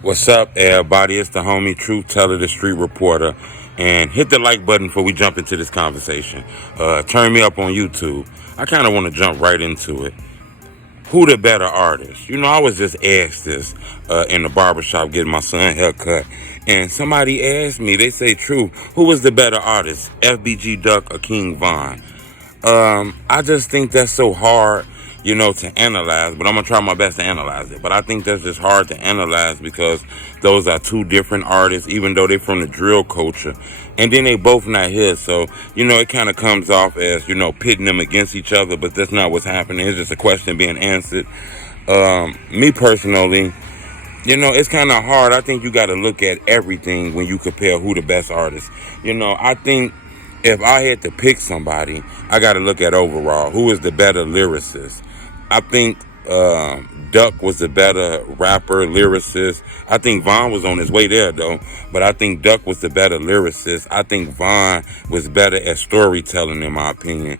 What's up, everybody? It's the homie Truth Teller, the Street Reporter. And hit the like button before we jump into this conversation. Turn me up on YouTube. I kind of want to jump right into it. Who the better artist? I was just asked this in the barbershop getting my son haircut. And somebody asked me, they say, Truth, who was the better artist, FBG Duck or King Von? I just think that's so hard, to analyze, but I'm going to try my best to analyze it. But I think that's just hard to analyze because those are two different artists, even though they're from the drill culture. And then they both not here. So, it kind of comes off as, pitting them against each other, but that's not what's happening. It's just a question being answered. Me personally, it's kind of hard. I think you got to look at everything when you compare who the best artist. I think if I had to pick somebody, I got to look at overall who is the better lyricist. I think Duck was the better rapper, lyricist. I think Von was on his way there, though. But I think Duck was the better lyricist. I think Von was better at storytelling, in my opinion.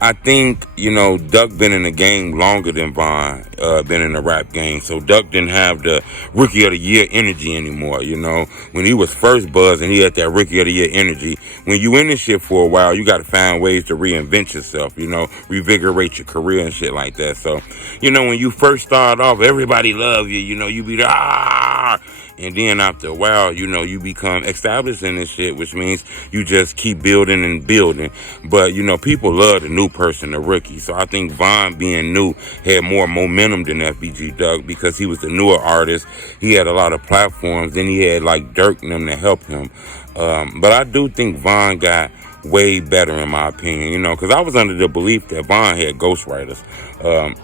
I think, Duck been in the game longer than Von been in the rap game. So Duck didn't have the Rookie of the Year energy anymore, When he was first buzzing, he had that Rookie of the Year energy. When you in this shit for a while, you got to find ways to reinvent yourself, revigorate your career and shit like that. So, when you first start off, everybody love you, you be ah. And then after a while, you become established in this shit, which means you just keep building and building. But, people love the new person, the rookie. So I think Von being new had more momentum than FBG Doug because he was the newer artist. He had a lot of platforms. Then he had like Dirk and them to help him. But I do think Von got way better in my opinion, because I was under the belief that Von had ghostwriters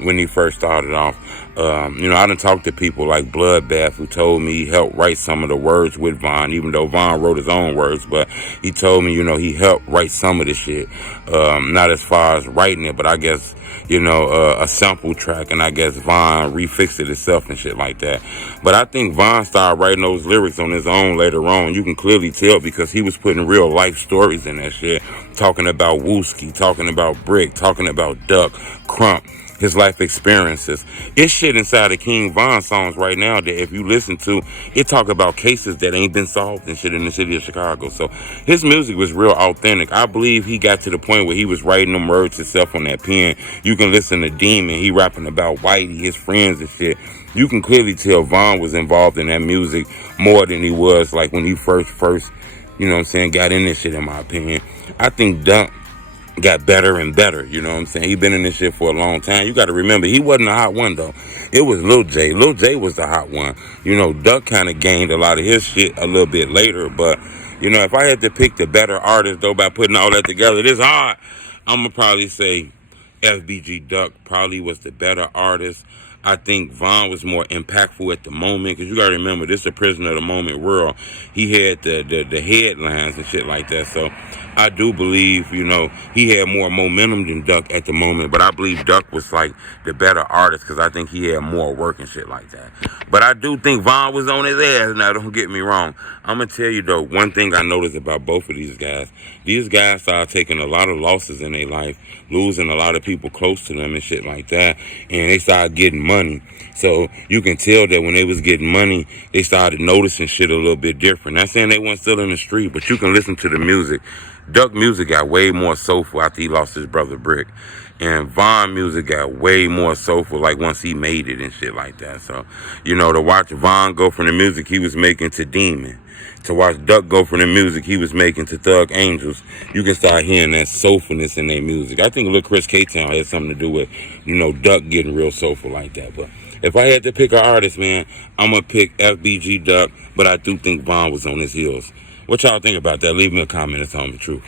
when he first started off. I done talked to people like Bloodbath who told me he helped write some of the words with Von, even though Von wrote his own words, but he told me, he helped write some of the shit. Not as far as writing it, but I guess, a sample track, and I guess Von refixed it himself and shit like that. But I think Von started writing those lyrics on his own later on. You can clearly tell because he was putting real life stories in that shit, talking about Wooski, talking about Brick, talking about Duck, Crump, his life experiences. It's shit inside of King Von songs right now that if you listen to, it talk about cases that ain't been solved and shit in the city of Chicago. So his music was real authentic. I believe he got to the point where he was writing them words himself on that pen. You can listen to Demon. He rapping about Whitey, his friends and shit. You can clearly tell Von was involved in that music more than he was like when he first, got in this shit, in my opinion. I think Duck got better and better, He been in this shit for a long time. You got to remember, he wasn't a hot one, though. It was Lil J. Lil J was the hot one. Duck kind of gained a lot of his shit a little bit later. But, if I had to pick the better artist, though, by putting all that together, it's hard. I'm going to probably say FBG Duck probably was the better artist. I think Von was more impactful at the moment because you got to remember, this is a prisoner of the moment world. He had the headlines and shit like that. So I do believe, he had more momentum than Duck at the moment. But I believe Duck was like the better artist because I think he had more work and shit like that. But I do think Von was on his ass. Now, don't get me wrong. I'm going to tell you, though, one thing I noticed about both of these guys. These guys started taking a lot of losses in their life, losing a lot of people close to them and shit like that. And they started getting money. So you can tell that when they was getting money, they started noticing shit a little bit different. Not saying they weren't still in the street, but you can listen to the music. Duck music got way more soulful after he lost his brother Brick. And Von music got way more soulful like once he made it and shit like that. So, to watch Von go from the music he was making to Demon, to watch Duck go from the music he was making to Thug Angels, you can start hearing that soulfulness in their music. I think Lil Chris K-Town had something to do with, Duck getting real soulful like that. But if I had to pick an artist, man, I'm going to pick FBG Duck, but I do think Von was on his heels. What y'all think about that? Leave me a comment or something, the truth.